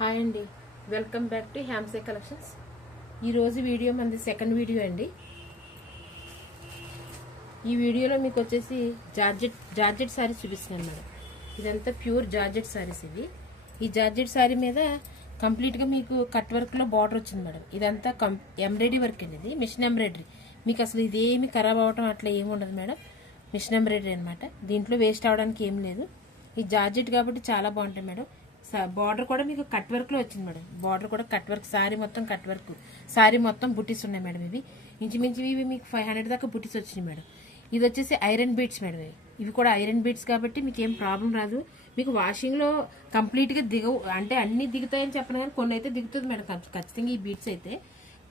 Hi అండి, welcome back to హ్యామ్సే collections. ఈరోజు video మనది సెకండ్ వీడియో అండి. ఈ వీడియోలో మీకు వచ్చేసి జార్జెట్ శారీస్ చూపిస్తున్నాను మేడం. ఇదంతా ప్యూర్ జార్జెట్ శారీస్. ఈ జార్జెట్ శారీ మీద కంప్లీట్గా మీకు కట్ వర్క్లో బార్డర్ వచ్చింది మేడం. ఇదంతా ఎంబ్రాయిడరీ వర్క్ అండి. ఇది మిషన్ ఎంబ్రాయిడరీ. మీకు అసలు ఇదేమి ఖరాబ్ అవ్వటం అట్లా ఏమి ఉండదు మేడం. మిషన్ ఎంబ్రాయిడరీ అనమాట. దీంట్లో వేస్ట్ అవడానికి ఏం లేదు. ఈ జార్జెట్ కాబట్టి చాలా బాగుంటాయి మేడం. బార్డర్ కూడా మీకు కట్ వర్క్ లో వచ్చింది మేడం. బార్డర్ కూడా కట్ వర్క్, సారీ మొత్తం కట్ వర్క్, సారీ మొత్తం బుట్టీస్ ఉన్నాయి మేడం. ఇవి ఇంచుమించు ఇవి మీకు 500 దాకా బుట్టీస్ వచ్చినాయి మేడం. ఇది వచ్చేసి ఐరన్ బీడ్స్ మేడం. ఇవి కూడా ఐరన్ బీడ్స్ కాబట్టి మీకు ఏం ప్రాబ్లం రాదు. మీకు వాషింగ్ లో కంప్లీట్ గా దిగవు, అంటే అన్ని దిగుతాయని చెప్పను కానీ కొన్ని అయితే దిగుతుంది మేడం ఖచ్చితంగా ఈ బీడ్స్ అయితే.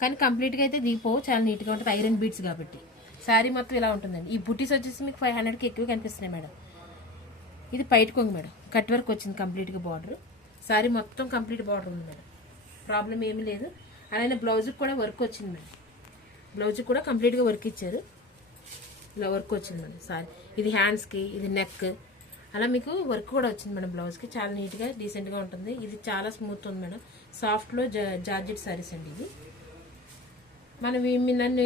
కానీ కంప్లీట్ గా అయితే దిగిపోవు, చాలా నీట్ గా ఉంటుంది ఐరన్ బీడ్స్ కాబట్టి. సారీ మొత్తం ఇలా ఉంటుందండి. ఈ బుట్టీస్ వచ్చేసి మీకు 500కి ఎక్కువ కనిపిస్తున్నాయి మేడం. ఇది పైట్ కొంగు మేడం, కట్ వర్క్ వచ్చింది కంప్లీట్ గా బార్డర్. సారీ మొత్తం కంప్లీట్ బార్డర్ ఉంది మేడం, ప్రాబ్లం ఏమీ లేదు. అలానే బ్లౌజ్కి కూడా వర్క్ వచ్చింది మేడం. బ్లౌజ్కి కూడా కంప్లీట్గా వర్క్ ఇచ్చారు, ఇలా వర్క్ వచ్చింది మేడం. సారీ ఇది హ్యాండ్స్కి, ఇది నెక్, అలా మీకు వర్క్ కూడా వచ్చింది మేడం. బ్లౌజ్కి చాలా నీట్గా డీసెంట్గా ఉంటుంది. ఇది చాలా స్మూత్ ఉంది మేడం. సాఫ్ట్లో జార్జెట్ సారీస్ అండి ఇది. మనం నన్ను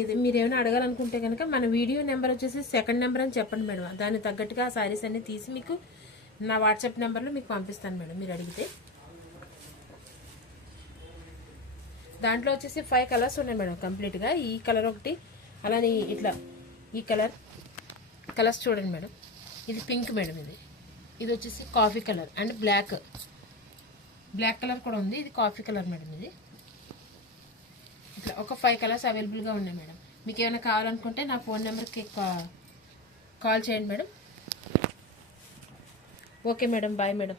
ఇది మీరు ఏమైనా అడగాలనుకుంటే కనుక మన వీడియో నెంబర్ వచ్చేసి సెకండ్ నెంబర్ అని చెప్పండి మేడం. దానికి తగ్గట్టుగా ఆ సారీస్ అన్ని తీసి మీకు నా వాట్సాప్ నెంబర్లో మీకు పంపిస్తాను మేడం మీరు అడిగితే. దాంట్లో వచ్చేసి 5 కలర్స్ ఉన్నాయి మేడం కంప్లీట్గా. ఈ కలర్ ఒకటి, అలానే ఇట్లా ఈ కలర్స్ చూడండి మేడం. ఇది పింక్ మేడం. ఇది వచ్చేసి coffee colour and black colour కూడా ఉంది. ఇది కాఫీ కలర్ మేడం. ఇది ఇట్లా ఒక 5 కలర్స్ అవైలబుల్గా ఉన్నాయి మేడం. మీకు ఏమైనా కావాలనుకుంటే నా ఫోన్ నెంబర్కి కాల్ చేయండి madam. Okay madam, bye madam.